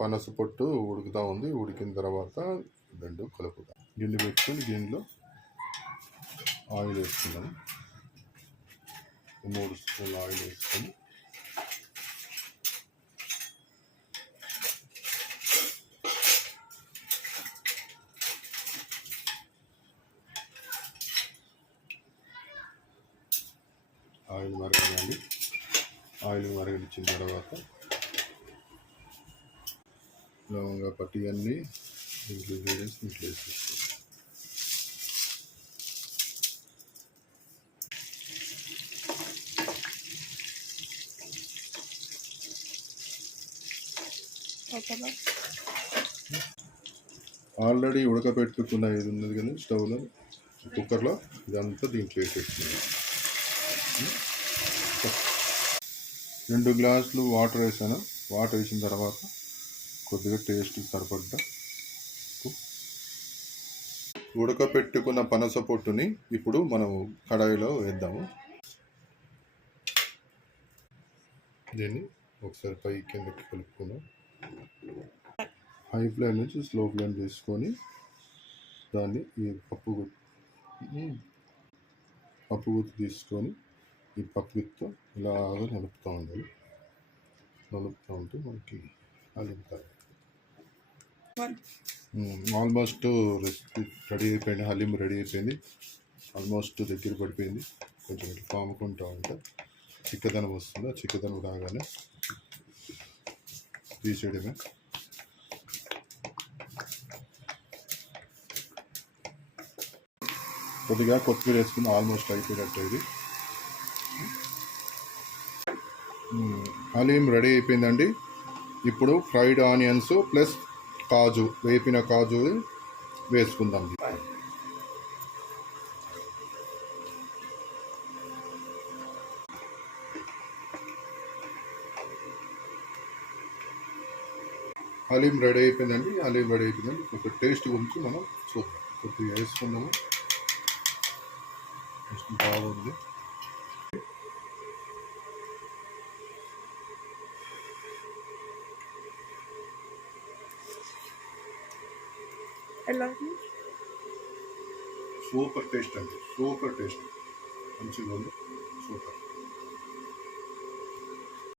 పనస పొట్టు ఉడుకుతూ ఉంది. ఉడికిన తర్వాత రెండు కలుపుతాం. గిన్నె పెట్టుకొని గిన్నెలో ఆయిల్ వేసుకున్నాను. 3 స్పూన్ల ఆయిల్ వేసుకొని ఆయిల్ మరగనివ్వండి. ఆయిల్ మరగనిచ్చిన తర్వాత లవంగా పట్టి అన్నీ ఇంట్లో వేసేసుకోండి. ఆల్రెడీ ఉడకపెట్టుకున్న ఇది ఉన్నది కానీ స్టవ్లో కుక్కర్లో ఇదంతా దీంట్లో వేసేసుకున్నాం. 2 గ్లాసులు వాటర్ వేసాను. వాటర్ వేసిన తర్వాత కొద్దిగా టేస్ట్ సరిపడ్డ ఉడకపెట్టుకున్న పనస పొట్టుని ఇప్పుడు మనం కడాయిలో వేద్దాము. దీన్ని ఒకసారి పై కిందకి కలుపుకుందాం. హై ఫ్లేమ్ నుంచి స్లో ఫ్లేమ్ తీసుకొని దాన్ని ఈ పప్పు గుత్తి తీసుకొని ఈ పప్పు గుత్తితో ఇలాగా నలుపుతూ ఉండాలి. నలుపుతూ ఉంటే మనకి హలీం ఆల్మోస్ట్ రెసిపీ రెడీ అయిపోయింది. హలీం రెడీ అయిపోయింది. ఆల్మోస్ట్ దగ్గర పడిపోయింది. కొంచెం ఇట్లా పాముకుంటూ ఉంటే చిక్కదనం వస్తుంది. ఆ చిక్కదనం రాగానే తీసేయడమే. కొద్దిగా కొత్తిమీర వేసుకుని ఆల్మోస్ట్ అయిపోయినట్టు ఇది హలీం రెడీ అయిపోయిందండి. ఇప్పుడు ఫ్రైడ్ ఆనియన్స్ ప్లస్ కాజు, వేపిన కాజు వేసుకుందాం. హలీం రెడీ అయిపోయిందండి. ఒక టేస్ట్ గురించి మనం చూద్దాం. కొద్దిగా వేసుకుందాము. బాగుంది. సూపర్ టేస్ట్ అండి. సూపర్ టేస్ట్ మంచిగా ఉంది. సూపర్.